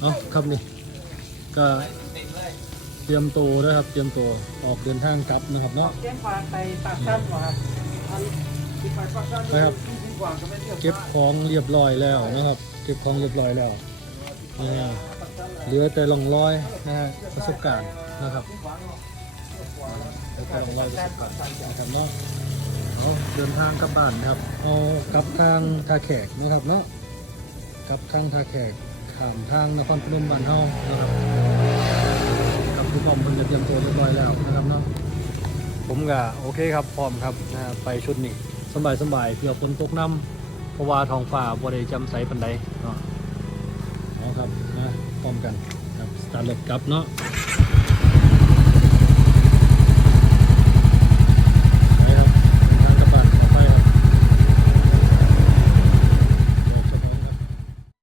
เอาครับนี่ก็เตรียมตัวนะครับ เตรียมตัวออกเดินทางกลับนะครับเนาะแจ้งความไปปากสั้นก่อนครับอันที่ไปปากสั้นไปครับดีกว่าก็ไม่เทียบเก็บของเรียบร้อยแล้วนะครับ เก็บของเรียบร้อยแล้วนี่เหลือแต่ลองรอยนะฮะประสบการณ์นะครับเหลือแต่ลองรอยประสบการณ์นะครับเนาะเอาเดินทางกลับบ้านนะครับเอากลับทางท่าแขกนะครับเนาะกลับทางท่าแขก ขามทางนครพนมบ้านเฮานะครับครับผู้กอมเพิ่นจะเตรียมตัวเรียบร้อยแล้วนะครับเนาะผมก็โอเคครับพร้อมครับนะไปชุดนี้สบายสบายเพื่อฝนตกน้ำเพราะว่าท้องฟ้าบ่ได้จำใสปันใดเนาะเอาครับนะพร้อมกันครับสตาร์ทรถกลับเนาะ